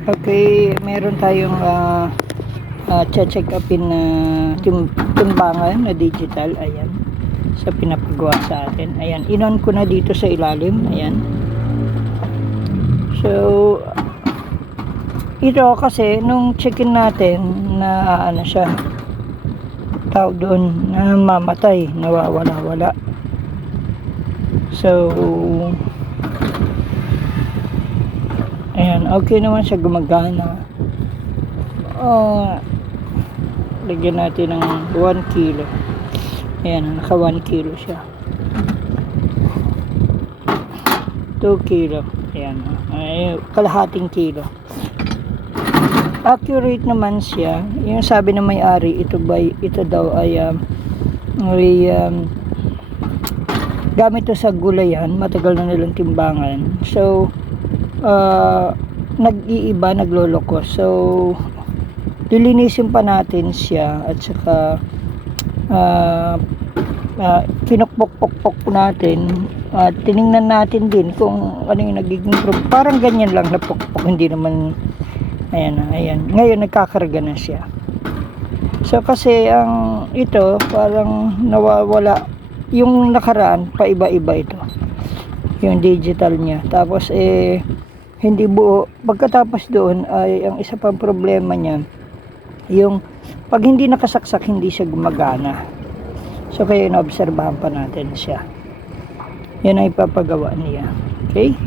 Okay, meron tayong check upin na timbangan na digital. Ayan, sa pinapagawa sa atin. Ayan, inon ko na dito sa ilalim. Ayan. So ito kasi nung check-in natin na ano siya, tawag doon, na mamatay, nawawala-wala. So ayan, okay naman siya, gumagana. Lagyan natin ng 1 kilo. Ayan, naka 1 kilo siya. 2 kilo. Ayan, ay, kalahating kilo. Accurate naman siya. Yung sabi ng may-ari, ito daw ay gamit to sa gulayan, matagal na nilang timbangan. So nag-iiba, nagloloko. So lilinisin pa natin siya at saka kinukpok-pok natin at tiningnan natin din kung ano yung nagiging problem. Parang ganyan lang na pokpok, hindi naman. Ayan, ngayon nagkakarga na siya. So kasi ang ito parang nawawala, yung nakaraan paiba-iba ito yung digital niya, tapos hindi buo. Pagkatapos doon ay ang isa pang problema niya, yung pag hindi nakasaksak hindi siya gumagana. So kaya inaobserbahan pa natin siya. Yan ay ipapagawa niya. Okay.